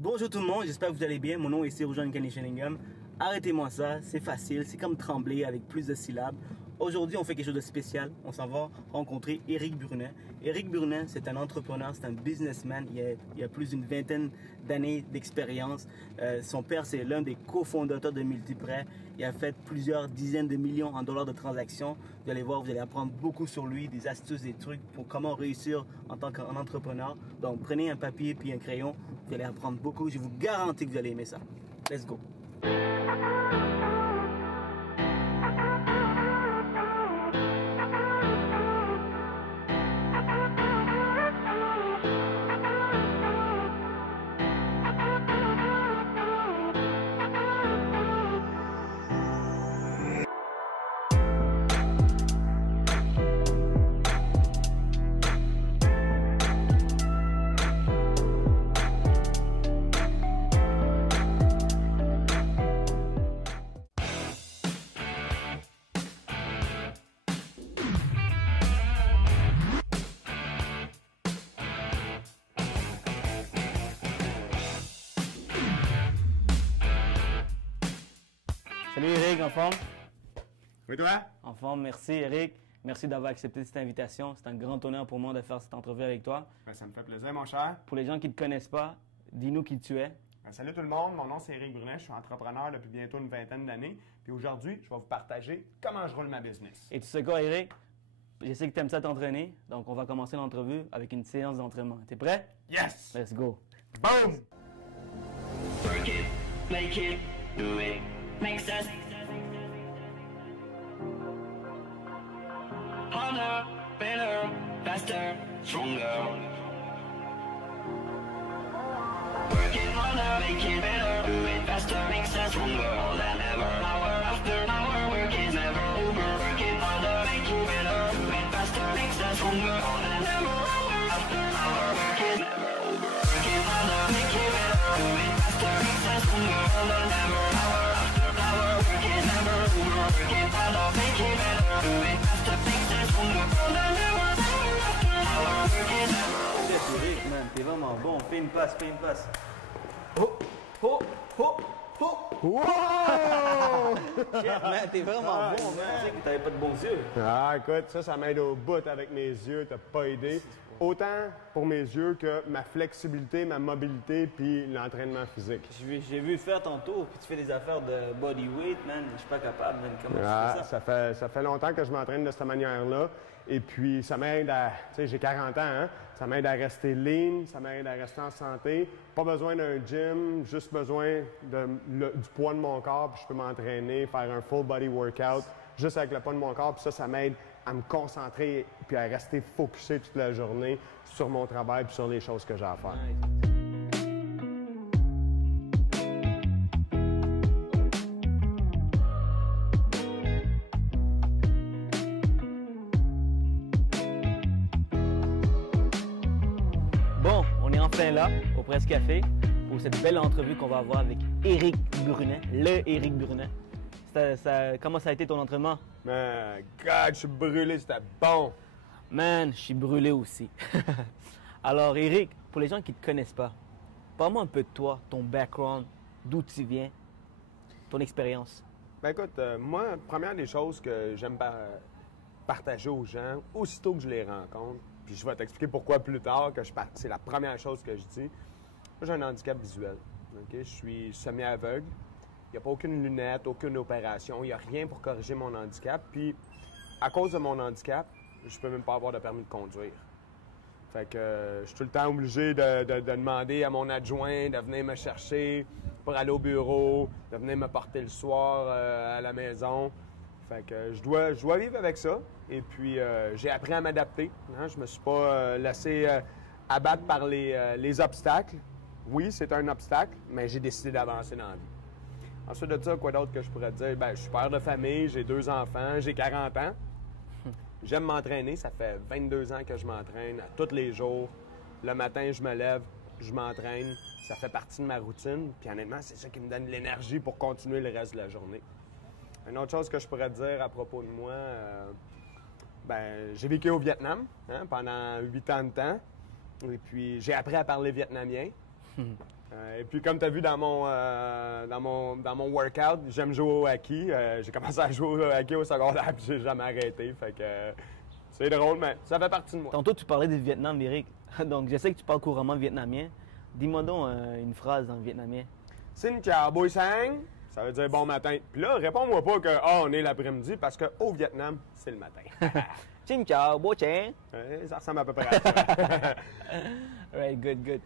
Bonjour tout le monde, j'espère que vous allez bien. Mon nom est Siroujan Kanishiningam. Arrêtez-moi ça, c'est facile, c'est comme trembler avec plus de syllabes. Aujourd'hui, on fait quelque chose de spécial. On s'en va rencontrer Éric Brunet. Éric Brunet, c'est un entrepreneur, c'est un businessman. Il a plus d'une vingtaine d'années d'expérience. Son père, c'est l'un des cofondateurs de Multiprêt. Il a fait plusieurs dizaines de millions en dollars de transactions. Vous allez voir, vous allez apprendre beaucoup sur lui, des astuces, des trucs pour comment réussir en tant qu'entrepreneur. Donc, prenez un papier puis un crayon. Vous allez apprendre beaucoup. Je vous garantis que vous allez aimer ça. Let's go. Salut Éric, en forme? Oui, toi? En forme, merci Éric. Merci d'avoir accepté cette invitation. C'est un grand honneur pour moi de faire cette entrevue avec toi. Ben, ça me fait plaisir, mon cher. Pour les gens qui ne te connaissent pas, dis-nous qui tu es. Ben, salut tout le monde, mon nom c'est Éric Brunet, je suis entrepreneur depuis bientôt une vingtaine d'années. Puis aujourd'hui, je vais vous partager comment je roule ma business. Et tu sais quoi Éric? Je sais que tu aimes ça t'entraîner, donc on va commencer l'entrevue avec une séance d'entraînement. T'es prêt? Yes! Let's go! Boom! Work it, make it, do it, makes us harder, better, faster, stronger. Work it harder, make it better, do it faster, makes us stronger than ever. Hour after hour, work is never over. Work it harder, make it better, do it faster, makes us stronger than ever. Hour after hour, work is never over. Work it harder, make it better, do it faster, makes us stronger than ever. Hour after hour, work is never over. Work it harder, make it better, do it faster, makes us stronger than ever. Hour after hour, work is never over. Éric, man, t'es vraiment bon. Fais une passe, fais une passe. Oh, oh, oh, oh! Wow! Chef, man, t'es vraiment bon, man. Tu sais que t'avais pas de bons yeux. Ah, écoute, ça m'aide au bout avec mes yeux, t'as pas aidé. Autant pour mes yeux que ma flexibilité, ma mobilité, puis l'entraînement physique. J'ai vu faire tantôt, puis tu fais des affaires de bodyweight, man. Je suis pas capable, man. Comment Ah, tu fais ça? ça fait longtemps que je m'entraîne de cette manière-là. Et puis, ça m'aide à... Tu sais, j'ai 40 ans, hein? Ça m'aide à rester lean, ça m'aide à rester en santé. Pas besoin d'un gym, juste besoin du poids de mon corps, puis je peux m'entraîner, faire un full body workout juste avec le poids de mon corps. Puis ça m'aide à me concentrer puis à rester focusé toute la journée sur mon travail puis sur les choses que j'ai à faire. Bon, on est enfin là, au Presse Café, pour cette belle entrevue qu'on va avoir avec Éric Brunet, le Éric Brunet. Comment ça a été ton entraînement? Mais, God, je suis brûlé, c'était bon! Man, je suis brûlé aussi. Alors, Éric, pour les gens qui ne te connaissent pas, parle-moi un peu de toi, ton background, d'où tu viens, ton expérience. Ben écoute, moi, première des choses que j'aime partager aux gens, aussitôt que je les rencontre, puis je vais t'expliquer pourquoi plus tard, c'est la première chose que je dis. Moi, j'ai un handicap visuel. Okay? Je suis semi-aveugle. Il n'y a pas aucune lunette, aucune opération. Il n'y a rien pour corriger mon handicap. Puis, à cause de mon handicap, je peux même pas avoir de permis de conduire. Fait que je suis tout le temps obligé de demander à mon adjoint de venir me chercher pour aller au bureau, de venir me porter le soir à la maison. Fait que je dois vivre avec ça. Et puis, j'ai appris à m'adapter. Hein? Je me suis pas laissé abattre par les obstacles. Oui, c'est un obstacle, mais j'ai décidé d'avancer dans la vie. Ensuite de ça, quoi d'autre que je pourrais te dire? Ben, je suis père de famille, j'ai 2 enfants, j'ai 40 ans. J'aime m'entraîner, ça fait 22 ans que je m'entraîne tous les jours. Le matin, je me lève, je m'entraîne, ça fait partie de ma routine. Puis honnêtement, c'est ça qui me donne l'énergie pour continuer le reste de la journée. Une autre chose que je pourrais te dire à propos de moi, ben, j'ai vécu au Vietnam pendant 8 ans de temps. Et puis, j'ai appris à parler vietnamien. Et puis, comme tu as vu dans mon workout, j'aime jouer au hockey. J'ai commencé à jouer au hockey au secondaire puis j'ai jamais arrêté. Fait que c'est drôle, mais ça fait partie de moi. Tantôt, tu parlais du Vietnam, Eric. Donc, je sais que tu parles couramment vietnamien. Dis-moi donc une phrase en vietnamien. Xin chào buổi sáng, ça veut dire bon matin. Puis là, réponds-moi pas que on est l'après-midi parce qu'au Vietnam, c'est le matin. Xin chào, bố chén. Ça ressemble à peu près à ça. Right, good, good.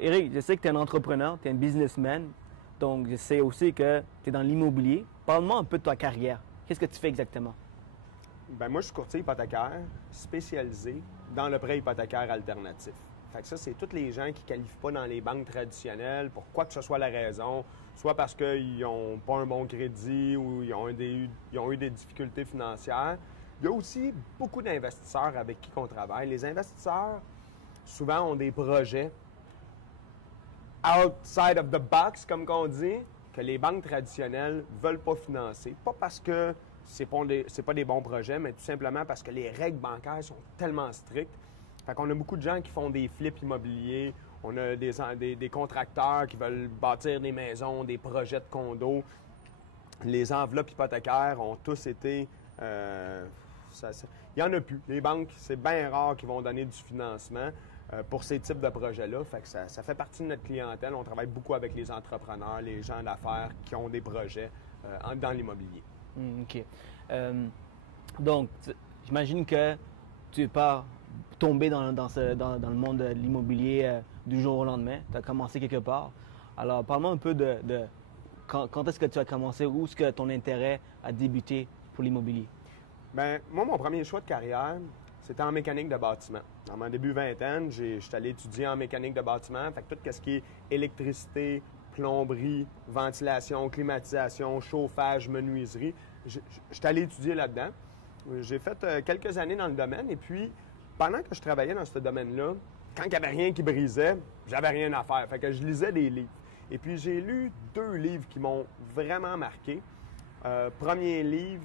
Eric, je sais que tu es un entrepreneur, tu es un businessman. Donc, je sais aussi que tu es dans l'immobilier. Parle-moi un peu de ta carrière. Qu'est-ce que tu fais exactement? Ben moi, je suis courtier hypothécaire spécialisé dans le prêt hypothécaire alternatif. Fait que ça, c'est tous les gens qui ne qualifient pas dans les banques traditionnelles pour quoi que ce soit la raison, soit parce qu'ils n'ont pas un bon crédit ou ils ont eu des difficultés financières. Il y a aussi beaucoup d'investisseurs avec qui on travaille. Les investisseurs, souvent, ont des projets outside of the box, comme on dit, que les banques traditionnelles ne veulent pas financer. Pas parce que c'est pas des bons projets, mais tout simplement parce que les règles bancaires sont tellement strictes. Fait qu'on a beaucoup de gens qui font des flips immobiliers. On a des contracteurs qui veulent bâtir des maisons, des projets de condos. Les enveloppes hypothécaires ont tous été... il n'y en a plus. Les banques, c'est bien rare qu'ils vont donner du financement pour ces types de projets-là. Fait que ça fait partie de notre clientèle. On travaille beaucoup avec les entrepreneurs, les gens d'affaires qui ont des projets dans l'immobilier. OK. Donc, j'imagine que tu n'es pas tombé dans le monde de l'immobilier du jour au lendemain. Tu as commencé quelque part. Alors, parle-moi un peu de quand est-ce que tu as commencé, où est-ce que ton intérêt a débuté pour l'immobilier? Bien, moi, mon premier choix de carrière, c'était en mécanique de bâtiment. Dans mon début vingtaine, je suis allé étudier en mécanique de bâtiment. Fait que tout ce qui est électricité, plomberie, ventilation, climatisation, chauffage, menuiserie, je suis allé étudier là-dedans. J'ai fait quelques années dans le domaine et puis, pendant que je travaillais dans ce domaine-là, quand il n'y avait rien qui brisait, j'avais rien à faire. Fait que je lisais des livres. Et puis, j'ai lu 2 livres qui m'ont vraiment marqué. Premier livre,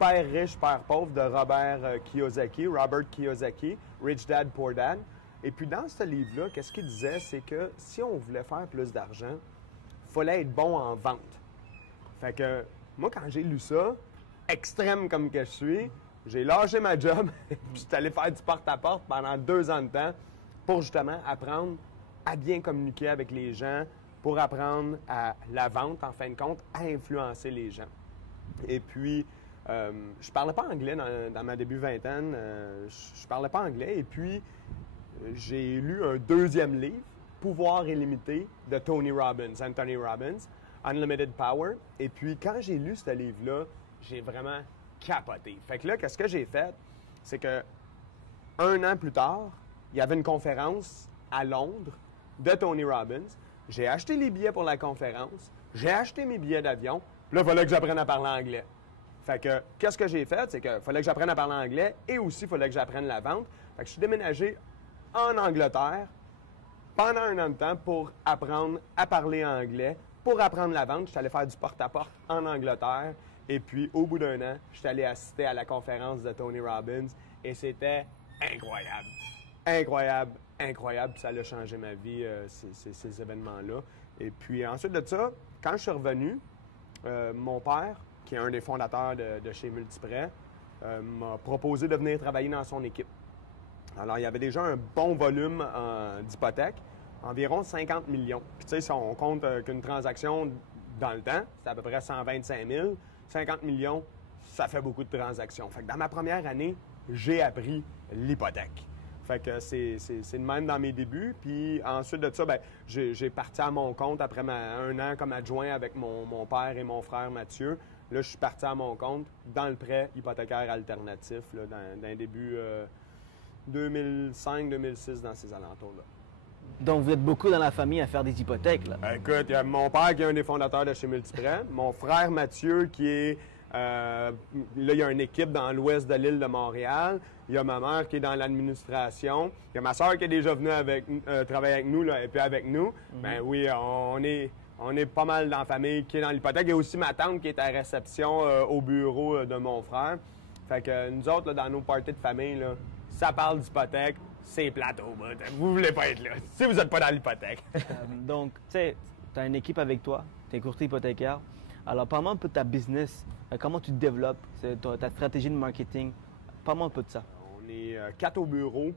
Père riche, Père pauvre de Robert Kiyosaki, Rich Dad, Poor Dad. Et puis, dans ce livre-là, qu'est-ce qu'il disait? C'est que si on voulait faire plus d'argent, il fallait être bon en vente. Fait que, moi, quand j'ai lu ça, extrême comme que je suis, j'ai lâché ma job et je suis allé faire du porte-à-porte pendant 2 ans de temps pour justement apprendre à bien communiquer avec les gens, pour apprendre à la vente, en fin de compte, à influencer les gens. Et puis, je parlais pas anglais dans ma début vingtaine. Je parlais pas anglais. Et puis, j'ai lu un 2e livre, Pouvoir illimité, de Anthony Robbins, Unlimited Power. Et puis, quand j'ai lu ce livre-là, j'ai vraiment capoté. Fait que là, qu'est-ce que j'ai fait? C'est que 1 an plus tard, il y avait une conférence à Londres de Tony Robbins. J'ai acheté les billets pour la conférence. J'ai acheté mes billets d'avion. Puis là, il fallait que j'apprenne à parler anglais. Fait que, qu'est-ce que j'ai fait? C'est qu'il fallait que j'apprenne à parler anglais et aussi, il fallait que j'apprenne la vente. Fait que je suis déménagé en Angleterre pendant 1 an de temps pour apprendre à parler anglais, pour apprendre la vente. Je suis allé faire du porte-à-porte en Angleterre. Et puis, au bout d'1 an, je suis allé assister à la conférence de Tony Robbins et c'était incroyable. Incroyable, incroyable. Ça a changé ma vie, ces événements-là. Et puis, ensuite de ça, quand je suis revenu, mon père, qui est un des fondateurs de chez Multiprêt, m'a proposé de venir travailler dans son équipe. Alors, il y avait déjà un bon volume d'hypothèques, environ 50 millions. Puis, tu sais, si on compte qu'une transaction dans le temps, c'est à peu près 125 000, 50 millions, ça fait beaucoup de transactions. Fait que dans ma première année, j'ai appris l'hypothèque. Fait que c'est le même dans mes débuts. Puis ensuite de ça, j'ai parti à mon compte après 1 an comme adjoint avec mon père et mon frère Mathieu. Là, je suis parti à mon compte dans le prêt hypothécaire alternatif, là, dans les débuts 2005-2006, dans ces alentours-là. Donc, vous êtes beaucoup dans la famille à faire des hypothèques, là? Écoute, il y a mon père qui est un des fondateurs de chez Multiprêt, mon frère Mathieu qui est... là, il y a une équipe dans l'ouest de l'île de Montréal. Il y a ma mère qui est dans l'administration. Il y a ma soeur qui est déjà venue travailler avec nous, là, et puis avec nous. Ben oui, on est pas mal dans la famille qui est dans l'hypothèque. Il y a aussi ma tante qui est à la réception au bureau de mon frère. Fait que nous autres, là, dans nos parties de famille, là, ça parle d'hypothèque c'est plate au bout. Vous voulez pas être là. Si vous n'êtes pas dans l'hypothèque. Donc, tu sais, tu as une équipe avec toi, tu es courtier hypothécaire. Alors, parle-moi un peu de ta business, comment tu te développes, ta stratégie de marketing. Parle-moi un peu de ça. On est 4 au bureau,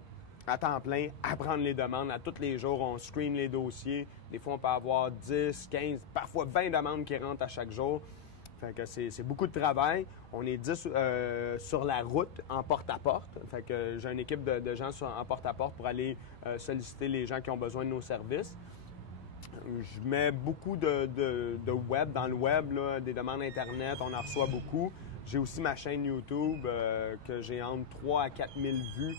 à temps plein, à prendre les demandes. À tous les jours, on screen les dossiers. Des fois, on peut avoir 10, 15, parfois 20 demandes qui rentrent à chaque jour. Fait que c'est beaucoup de travail. On est 10 sur la route, en porte-à-porte. Fait que j'ai une équipe de gens en porte-à-porte pour aller solliciter les gens qui ont besoin de nos services. Je mets beaucoup de web, dans le web, là, des demandes Internet, on en reçoit beaucoup. J'ai aussi ma chaîne YouTube que j'ai entre 3 à 4 000 vues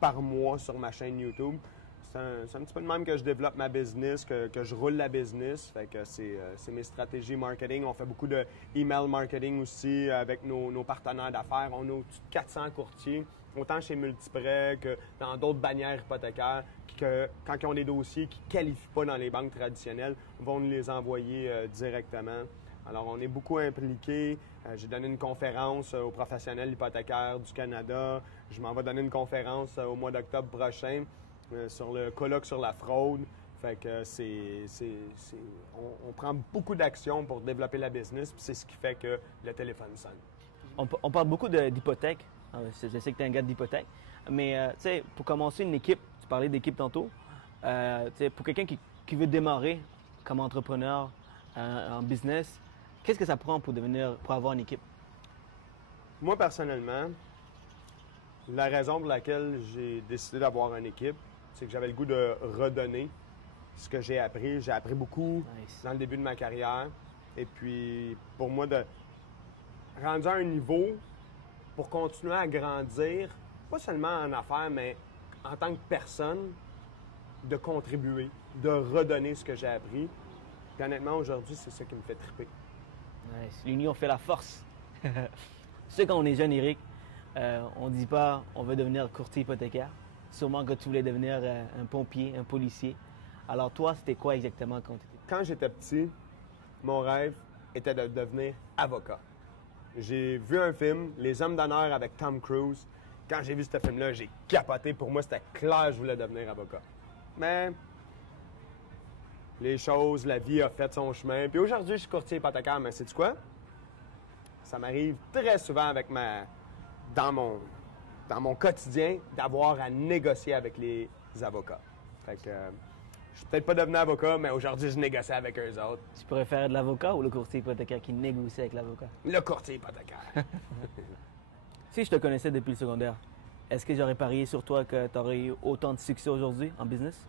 par mois sur ma chaîne YouTube. C'est un petit peu de même que je développe ma business, que je roule la business. Fait que c'est mes stratégies marketing. On fait beaucoup de email marketing aussi avec nos partenaires d'affaires. On a au-dessus de 400 courtiers, autant chez Multiprêt que dans d'autres bannières hypothécaires, que quand ils ont des dossiers qui ne qualifient pas dans les banques traditionnelles, vont nous les envoyer directement. Alors, on est beaucoup impliqués. J'ai donné une conférence aux professionnels hypothécaires du Canada. Je m'en vais donner une conférence au mois d'octobre prochain sur le colloque sur la fraude. Fait que on prend beaucoup d'actions pour développer la business, puis c'est ce qui fait que le téléphone sonne. On parle beaucoup d'hypothèque. Je sais que tu es un gars d'hypothèque. Mais, tu sais, pour commencer une équipe, tu parlais d'équipe tantôt, tu sais, pour quelqu'un qui veut démarrer comme entrepreneur en business, qu'est-ce que ça prend pour avoir une équipe? Moi, personnellement, la raison pour laquelle j'ai décidé d'avoir une équipe, c'est que j'avais le goût de redonner ce que j'ai appris. J'ai appris beaucoup dans le début de ma carrière. Et puis, pour moi, de rendre à un niveau pour continuer à grandir, pas seulement en affaires, mais en tant que personne, de contribuer, de redonner ce que j'ai appris. Puis honnêtement, aujourd'hui, c'est ça qui me fait triper. Nice. L'union fait la force. Tu sais, quand on est jeune, Éric, on ne dit pas on veut devenir courtier hypothécaire. Sûrement que tu voulais devenir un pompier, un policier. Alors toi, c'était quoi exactement quand tu étais? Quand j'étais petit, mon rêve était de devenir avocat. J'ai vu un film, Les Hommes d'honneur avec Tom Cruise. Quand j'ai vu ce film-là, j'ai capoté. Pour moi, c'était clair que je voulais devenir avocat. Mais les choses, la vie a fait son chemin. Puis aujourd'hui, je suis courtier hypothécaire, mais sais-tu quoi? Ça m'arrive très souvent dans mon quotidien d'avoir à négocier avec les avocats. Fait que je suis peut-être pas devenu avocat, mais aujourd'hui, je négocie avec eux autres. Tu préfères être l'avocat ou le courtier hypothécaire qui négocie avec l'avocat? Le courtier hypothécaire. Si je te connaissais depuis le secondaire, est-ce que j'aurais parié sur toi que tu aurais eu autant de succès aujourd'hui en business?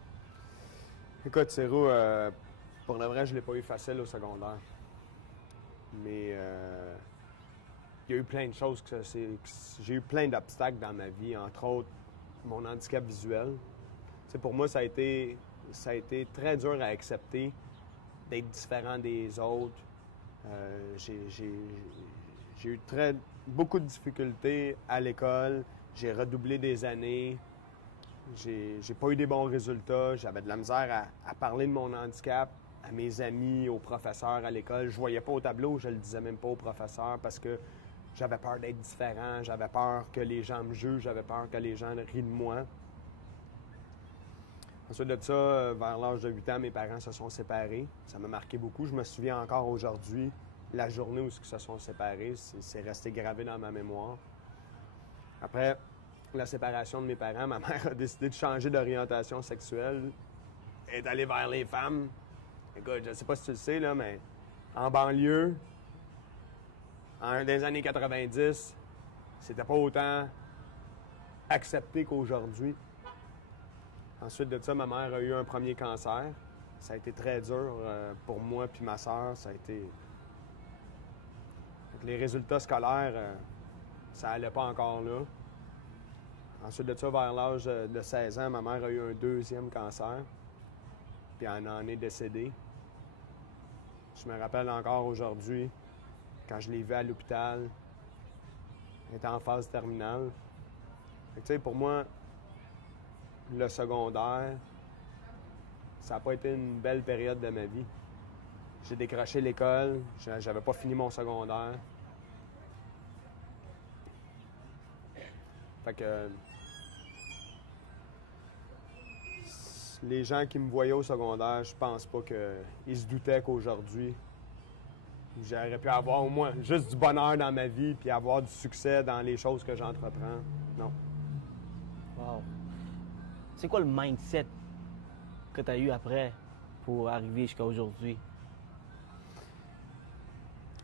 Écoute, Ciro, pour le vrai, je l'ai pas eu facile au secondaire. Mais il y a eu plein de choses. J'ai eu plein d'obstacles dans ma vie, entre autres mon handicap visuel. Tu sais, pour moi, ça a été très dur à accepter d'être différent des autres. J'ai eu beaucoup de difficultés à l'école. J'ai redoublé des années. J'ai pas eu des bons résultats. J'avais de la misère à parler de mon handicap à mes amis, aux professeurs à l'école. Je voyais pas au tableau, je le disais même pas aux professeurs parce que j'avais peur d'être différent, j'avais peur que les gens me jugent, j'avais peur que les gens rient de moi. Ensuite de ça, vers l'âge de 8 ans, mes parents se sont séparés. Ça m'a marqué beaucoup. Je me souviens encore aujourd'hui, la journée où ils se sont séparés, c'est resté gravé dans ma mémoire. Après la séparation de mes parents, ma mère a décidé de changer d'orientation sexuelle et d'aller vers les femmes. Écoute, je sais pas si tu le sais, là, mais en banlieue, dans les années 90, c'était pas autant accepté qu'aujourd'hui. Ensuite de ça, ma mère a eu un premier cancer. Ça a été très dur pour moi puis ma sœur. Ça a été... Les résultats scolaires, ça allait pas encore là. Ensuite de ça, vers l'âge de 16 ans, ma mère a eu un deuxième cancer. Puis elle en est décédée. Je me rappelle encore aujourd'hui, quand je l'ai vue à l'hôpital, elle était en phase terminale. Fait que, tu sais, pour moi, le secondaire, ça n'a pas été une belle période de ma vie. J'ai décroché l'école, j'avais pas fini mon secondaire. Fait que les gens qui me voyaient au secondaire, je pense pas qu'ils se doutaient qu'aujourd'hui, j'aurais pu avoir au moins juste du bonheur dans ma vie puis avoir du succès dans les choses que j'entreprends. Non. Wow. C'est quoi le mindset que tu as eu après pour arriver jusqu'à aujourd'hui?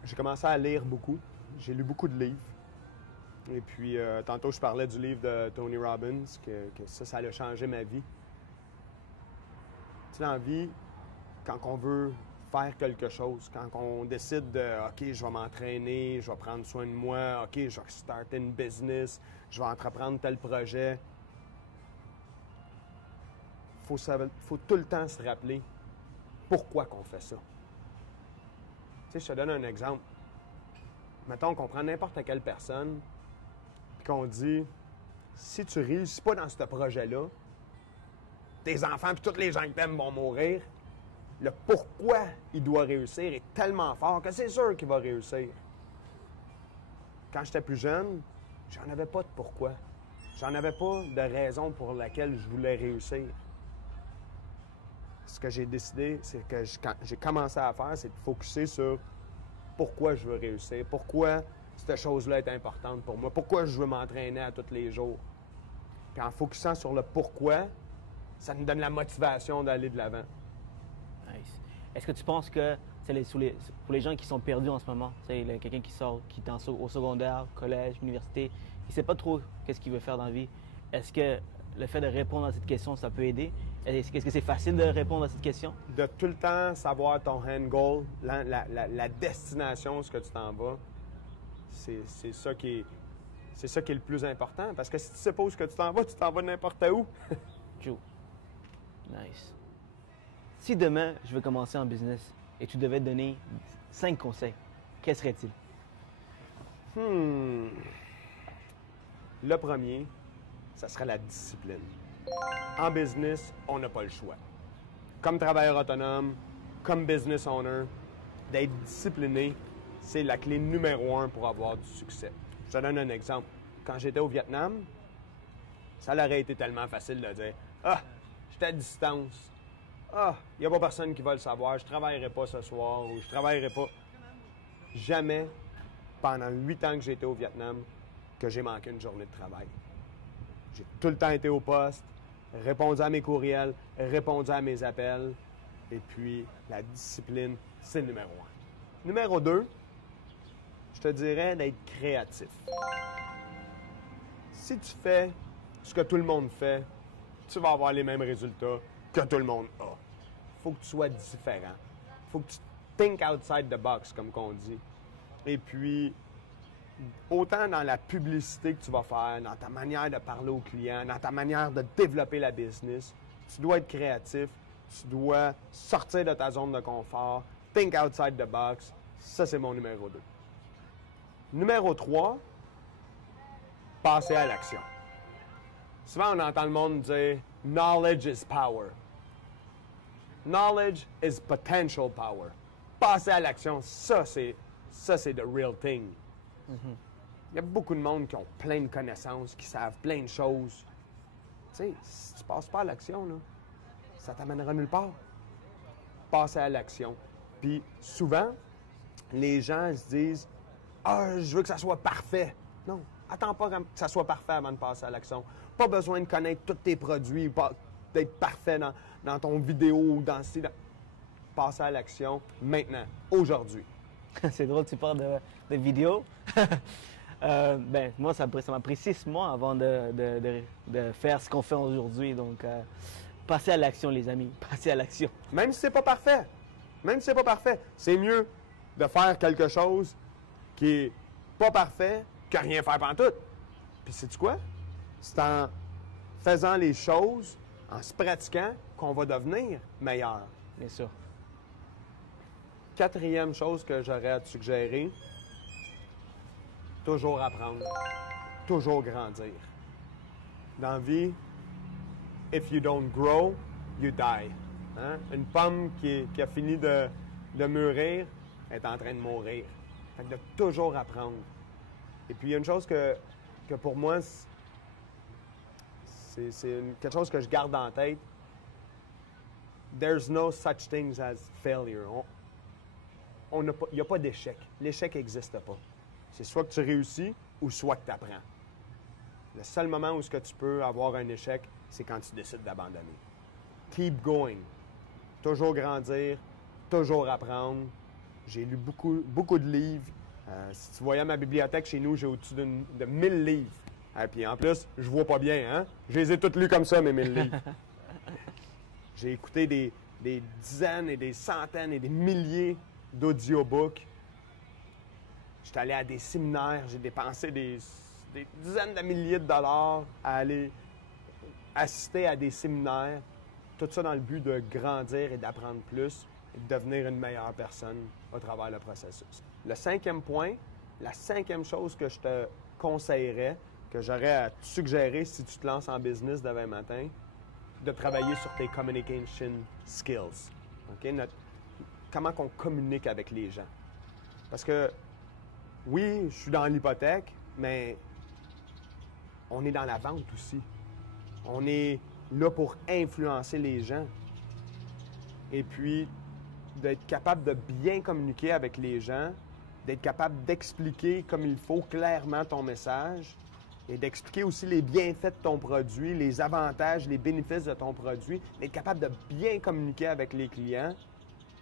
J'ai commencé à lire beaucoup. J'ai lu beaucoup de livres. Et puis, tantôt, je parlais du livre de Tony Robbins, que ça a changé ma vie. Tu sais, dans la vie, quand on veut faire quelque chose, quand on décide de « OK, je vais m'entraîner, je vais prendre soin de moi, OK, je vais starter une business, je vais entreprendre tel projet », il faut tout le temps se rappeler pourquoi qu'on fait ça. Tu sais, je te donne un exemple. Mettons qu'on prend n'importe quelle personne et qu'on dit « Si tu réussis pas dans ce projet-là, tes enfants et tous les gens que t'aimes vont mourir. » Le pourquoi il doit réussir est tellement fort que c'est sûr qu'il va réussir. Quand j'étais plus jeune, j'en avais pas de pourquoi. J'en avais pas de raison pour laquelle je voulais réussir. Ce que j'ai décidé, c'est que j'ai commencé à faire, c'est de focusser sur pourquoi je veux réussir, pourquoi cette chose-là est importante pour moi, pourquoi je veux m'entraîner à tous les jours. Puis en focusant sur le pourquoi, ça nous donne la motivation d'aller de l'avant. Nice. Est-ce que tu penses que pour les gens qui sont perdus en ce moment, quelqu'un qui sort, qui est au secondaire, collège, université, il ne sait pas trop qu'est-ce qu'il veut faire dans la vie, est-ce que le fait de répondre à cette question, ça peut aider? Est-ce que c'est facile de répondre à cette question? De tout le temps savoir ton end goal, la destination, ce que tu t'en vas, c'est ça qui est le plus important. Parce que si tu sais pas où ce que tu t'en vas n'importe où. True. Nice. Si demain, je veux commencer en business et tu devais donner 5 conseils, quels seraient-ils? Le premier, ça serait la discipline. En business, on n'a pas le choix. Comme travailleur autonome, comme business owner, d'être discipliné, c'est la clé numéro 1 pour avoir du succès. Je te donne un exemple. Quand j'étais au Vietnam, ça aurait été tellement facile de dire « Ah, j'étais à distance. Ah, il n'y a pas personne qui va le savoir. Je ne travaillerai pas ce soir ou je ne travaillerai pas. » Jamais, pendant 8 ans que j'étais au Vietnam, que j'ai manqué une journée de travail. J'ai tout le temps été au poste, répondu à mes courriels, répondu à mes appels. Et puis, la discipline, c'est le numéro 1. Numéro 2, je te dirais d'être créatif. Si tu fais ce que tout le monde fait, tu vas avoir les mêmes résultats que tout le monde a. Il faut que tu sois différent. Il faut que tu think outside the box, comme on dit. Et puis, autant dans la publicité que tu vas faire, dans ta manière de parler aux clients, dans ta manière de développer la business, tu dois être créatif, tu dois sortir de ta zone de confort, think outside the box. Ça, c'est mon numéro 2. Numéro 3, passer à l'action. Souvent, on entend le monde dire « Knowledge is power ». Knowledge is potential power. Passer à l'action, ça, c'est the real thing. Il y a beaucoup de monde qui ont plein de connaissances, qui savent plein de choses. Tu sais, si tu passes pas à l'action, là, ça t'amènera nulle part. Passer à l'action. Puis souvent, les gens se disent « Ah, je veux que ça soit parfait. » Non, attends pas que ça soit parfait avant de passer à l'action. Pas besoin de connaître tous tes produits, d'être parfait dans ton vidéo ou dans ce... Passer à l'action maintenant, aujourd'hui. C'est drôle, tu parles de vidéo. Moi, ça m'a pris 6 mois avant de faire ce qu'on fait aujourd'hui. Donc, passez à l'action, les amis. Passez à l'action. Même si c'est pas parfait. Même si c'est pas parfait. C'est mieux de faire quelque chose qui est pas parfait que rien faire pantoute. Puis sais-tu quoi? C'est en faisant les choses, en se pratiquant, qu'on va devenir meilleur. Bien sûr. 4e chose que j'aurais à te suggérer, toujours apprendre, toujours grandir. Dans la vie, if you don't grow, you die. Hein? Une pomme qui a fini de mûrir est en train de mourir. Fait que de toujours apprendre. Et puis, il y a une chose que pour moi, c'est quelque chose que je garde en tête. there's no such things as failure. Il n'y a pas d'échec. L'échec n'existe pas. C'est soit que tu réussis ou soit que tu apprends. Le seul moment où ce que tu peux avoir un échec, c'est quand tu décides d'abandonner. Keep going. Toujours grandir, toujours apprendre. J'ai lu beaucoup de livres. Si tu voyais ma bibliothèque chez nous, j'ai au-dessus de 1000 livres. Et puis en plus, je vois pas bien, hein? Je les ai tous lus comme ça, mes 1000 livres. J'ai écouté des dizaines et des centaines et des milliers d'audiobooks. J'étais allé à des séminaires, j'ai dépensé des dizaines de milliers de dollars à aller assister à des séminaires. Tout ça dans le but de grandir et d'apprendre plus et de devenir une meilleure personne à travers le processus. Le 5e point, la 5e chose que je te conseillerais, que j'aurais à te suggérer si tu te lances en business demain matin, de travailler sur tes communication skills. Okay? Comment on communique avec les gens. Parce que, oui, je suis dans l'hypothèque, mais on est dans la vente aussi. On est là pour influencer les gens. Et puis, d'être capable de bien communiquer avec les gens, d'être capable d'expliquer comme il faut clairement ton message et d'expliquer aussi les bienfaits de ton produit, les avantages, les bénéfices de ton produit, d'être capable de bien communiquer avec les clients,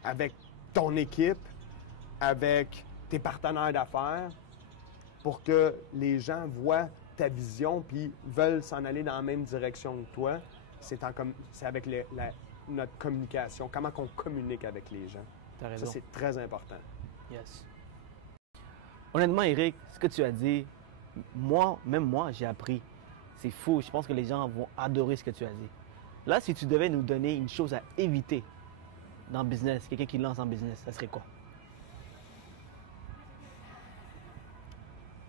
avec ton équipe, avec tes partenaires d'affaires, pour que les gens voient ta vision puis veulent s'en aller dans la même direction que toi. C'est avec notre communication, comment on communique avec les gens. T'as raison. Ça, c'est très important. Yes. Honnêtement, Eric, ce que tu as dit, même moi, j'ai appris. C'est fou. Je pense que les gens vont adorer ce que tu as dit. Là, si tu devais nous donner une chose à éviter dans le business, quelqu'un qui lance en business, ça serait quoi?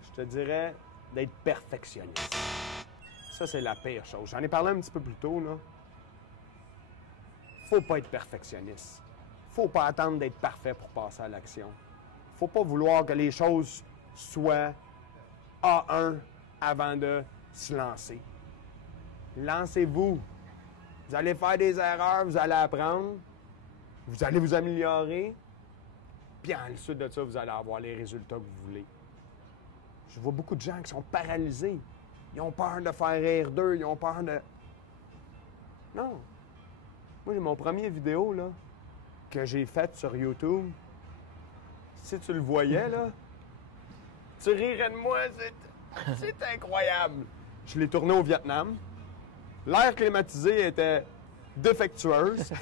Je te dirais d'être perfectionniste. Ça, c'est la pire chose. J'en ai parlé un petit peu plus tôt, là. Faut pas être perfectionniste. Faut pas attendre d'être parfait pour passer à l'action. Faut pas vouloir que les choses soient A1 avant de se lancer. Lancez-vous. Vous allez faire des erreurs, vous allez apprendre, vous allez vous améliorer, puis ensuite de ça, vous allez avoir les résultats que vous voulez. Je vois beaucoup de gens qui sont paralysés. Ils ont peur de faire rire d'eux, ils ont peur de... Non. Moi, j'ai mon premier vidéo, là, que j'ai fait sur YouTube. Si tu le voyais, là, tu rirais de moi, c'est incroyable. Je l'ai tourné au Vietnam. L'air climatisé était défectueuse.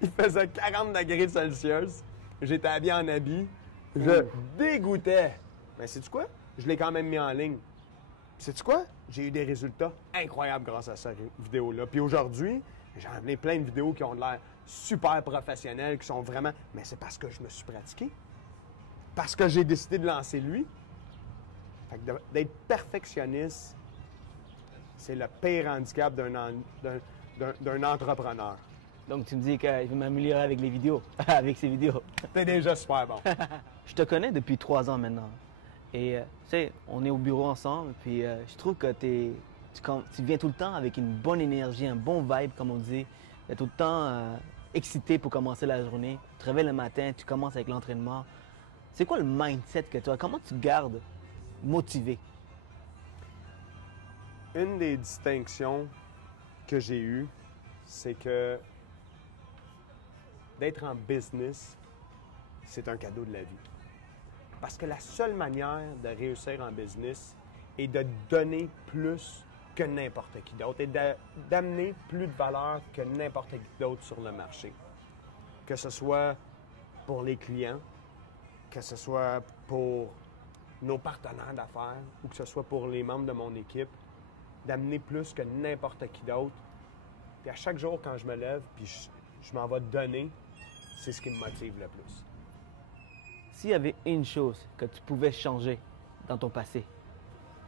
Il faisait 40 degrés Celsius. J'étais habillé en habit. Je dégoûtais. Mais sais-tu quoi? Je l'ai quand même mis en ligne. Sais-tu quoi? J'ai eu des résultats incroyables grâce à cette vidéo-là. Puis aujourd'hui, j'en ai plein de vidéos qui ont de l'air super professionnelles, qui sont vraiment... Mais c'est parce que je me suis pratiqué. Parce que j'ai décidé de lancer lui. Fait que d'être perfectionniste, c'est le pire handicap d'un entrepreneur. Donc, tu me dis qu'il veut m'améliorer avec les vidéos, avec ses vidéos. T'es déjà super bon. Je te connais depuis 3 ans maintenant. Et, tu sais, on est au bureau ensemble, puis je trouve que tu viens tout le temps avec une bonne énergie, un bon vibe, comme on dit. Tu es tout le temps excité pour commencer la journée. Tu te réveilles le matin, tu commences avec l'entraînement. C'est quoi le mindset que tu as? Comment tu gardes motivé? Une des distinctions que j'ai eues, c'est que d'être en business, c'est un cadeau de la vie. Parce que la seule manière de réussir en business est de donner plus que n'importe qui d'autre et d'amener plus de valeur que n'importe qui d'autre sur le marché. Que ce soit pour les clients, que ce soit pour nos partenaires d'affaires ou que ce soit pour les membres de mon équipe, d'amener plus que n'importe qui d'autre. Puis à chaque jour, quand je me lève puis je m'en vais donner, c'est ce qui me motive le plus. S'il y avait une chose que tu pouvais changer dans ton passé,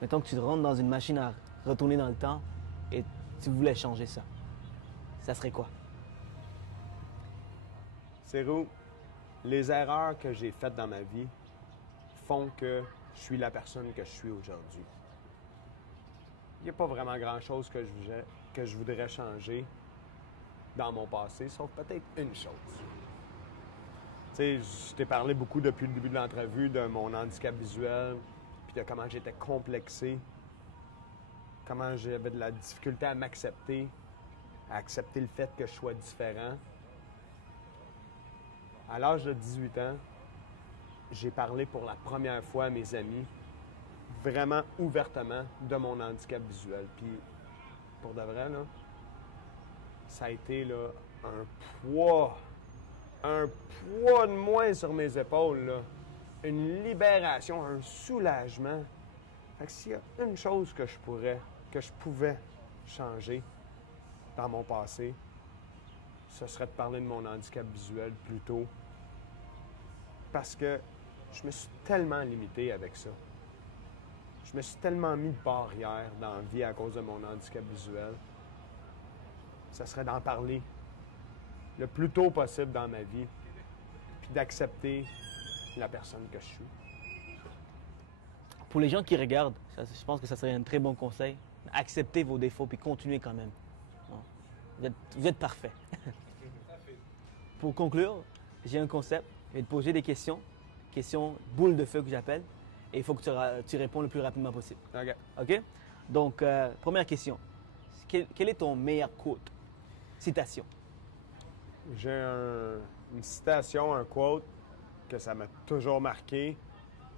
mettons que tu rentres dans une machine à retourner dans le temps et tu voulais changer ça, ça serait quoi? Cyrou, les erreurs que j'ai faites dans ma vie font que je suis la personne que je suis aujourd'hui. Il n'y a pas vraiment grand-chose que je voudrais changer. dans mon passé, sauf peut-être une chose. Tu sais, je t'ai parlé beaucoup depuis le début de l'entrevue de mon handicap visuel, puis de comment j'étais complexé, comment j'avais de la difficulté à m'accepter, à accepter le fait que je sois différent. À l'âge de 18 ans, j'ai parlé pour la première fois à mes amis, vraiment ouvertement, de mon handicap visuel. Puis, pour de vrai, là, ça a été là, un poids de moins sur mes épaules, là. Une libération, un soulagement. Fait que s'il y a une chose que je pouvais changer dans mon passé, ce serait de parler de mon handicap visuel plus tôt. Parce que je me suis tellement limité avec ça. Je me suis tellement mis de barrières dans la vie à cause de mon handicap visuel. Ce serait d'en parler le plus tôt possible dans ma vie, puis d'accepter la personne que je suis. Pour les gens qui regardent, je pense que ça serait un très bon conseil. Acceptez vos défauts puis continuez quand même. Non? Vous êtes parfait. Pour conclure, j'ai un concept. Je vais te poser des questions. Questions boule de feu que j'appelle. Et il faut que tu réponds le plus rapidement possible. OK. OK? Donc, première question. Quel est ton meilleur quote? Citation. J'ai une citation, un quote que ça m'a toujours marqué.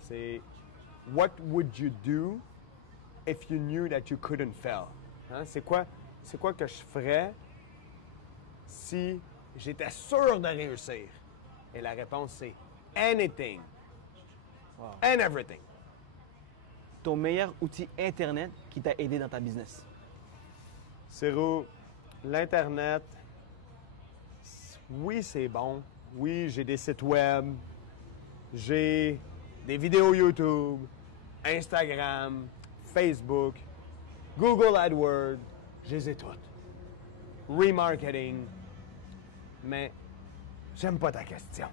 C'est « What would you do if you knew that you couldn't fail? » Hein? C'est quoi que je ferais si j'étais sûr de réussir? Et la réponse, c'est « Anything. Wow. And everything. » Ton meilleur outil Internet qui t'a aidé dans ta business? Sirou, l'Internet, oui, c'est bon. Oui, j'ai des sites web, j'ai des vidéos YouTube, Instagram, Facebook, Google AdWords, je les ai toutes. Remarketing. Mais j'aime pas ta question.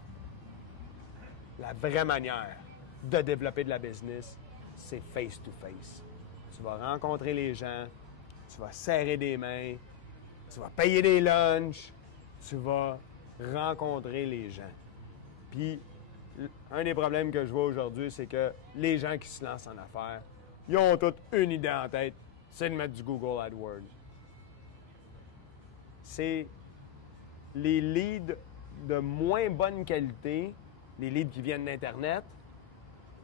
La vraie manière de développer de la business, c'est face-to-face. Tu vas rencontrer les gens, tu vas serrer des mains, tu vas payer des lunchs, tu vas rencontrer les gens. Puis, un des problèmes que je vois aujourd'hui, c'est que les gens qui se lancent en affaires, ils ont toutes une idée en tête, c'est de mettre du Google AdWords. C'est les leads de moins bonne qualité, les leads qui viennent d'Internet,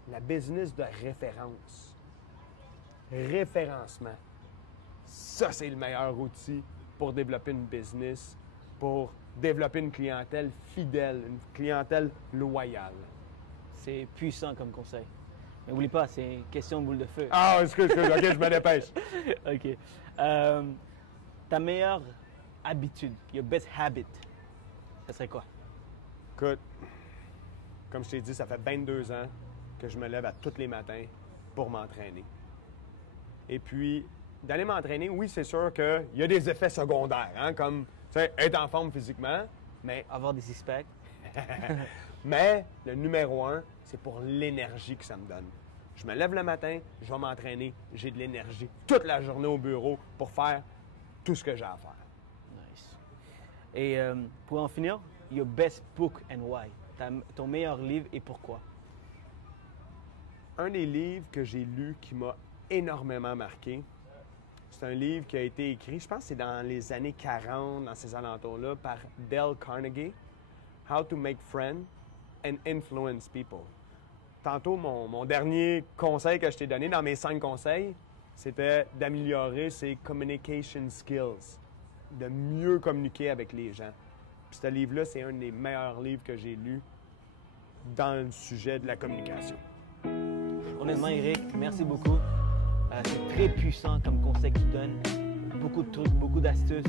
la business de référence. Référencement. Ça, c'est le meilleur outil pour développer une business, pour développer une clientèle fidèle, une clientèle loyale. C'est puissant comme conseil. Mais n'oublie pas, c'est une question de boule de feu. Ah, excuse, OK, je me dépêche. OK. Ta meilleure habitude, your best habit, ça serait quoi? Écoute, comme je t'ai dit, ça fait 22 ans que je me lève à tous les matins pour m'entraîner. Et puis, d'aller m'entraîner, oui, c'est sûr qu'il y a des effets secondaires, hein, comme être en forme physiquement, mais Avoir des six-packs. mais le numéro 1, c'est pour l'énergie que ça me donne. Je me lève le matin, je vais m'entraîner, j'ai de l'énergie toute la journée au bureau pour faire tout ce que j'ai à faire. Nice. Et pour en finir, your best book and why. Ton meilleur livre et pourquoi? Un des livres que j'ai lu qui m'a énormément marqué, c'est un livre qui a été écrit, je pense que c'est dans les années 40, dans ces alentours-là, par Dale Carnegie, « How to make friends and influence people ». Tantôt, mon dernier conseil que je t'ai donné dans mes 5 conseils, c'était d'améliorer ses communication skills, de mieux communiquer avec les gens. Puis ce livre-là, c'est un des meilleurs livres que j'ai lus dans le sujet de la communication. Honnêtement, Eric, merci beaucoup. C'est très puissant comme conseil que tu donnes. Beaucoup de trucs, beaucoup d'astuces.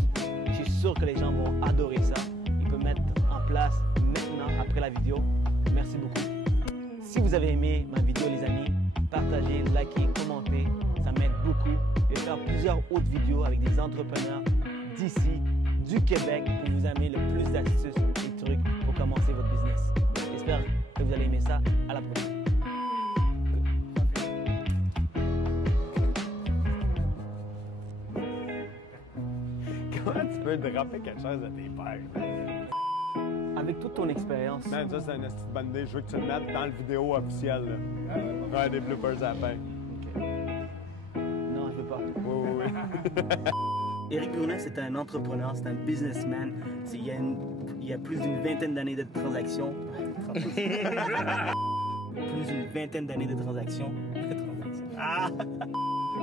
Je suis sûr que les gens vont adorer ça. Ils peuvent mettre en place maintenant, après la vidéo. Merci beaucoup. Si vous avez aimé ma vidéo, les amis, partagez, likez, commentez. Ça m'aide beaucoup. Je vais faire plusieurs autres vidéos avec des entrepreneurs d'ici, du Québec, pour vous amener le plus d'astuces et de trucs pour commencer votre business. J'espère que vous allez aimer ça. À la prochaine. Comment tu peux veux dropper quelque chose à tes pères. Avec toute ton expérience, Man, ça, c'est une petite bonne idée. Je veux que tu le mettes dans la vidéo officielle. Là. Ouais, des bloopers à la fin. ok. Non, je veux pas. Oui, oui, oui. Éric Brunet, c'est un entrepreneur, c'est un businessman. Il y a plus d'une vingtaine d'années de transactions. Plus d'une vingtaine d'années de transactions. Ah!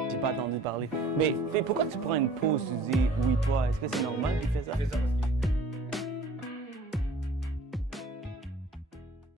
J'ai pas entendu parler. Mais pourquoi tu prends une pause, tu dis oui, toi? Est-ce que c'est normal qu'il fait ça? C'est ça.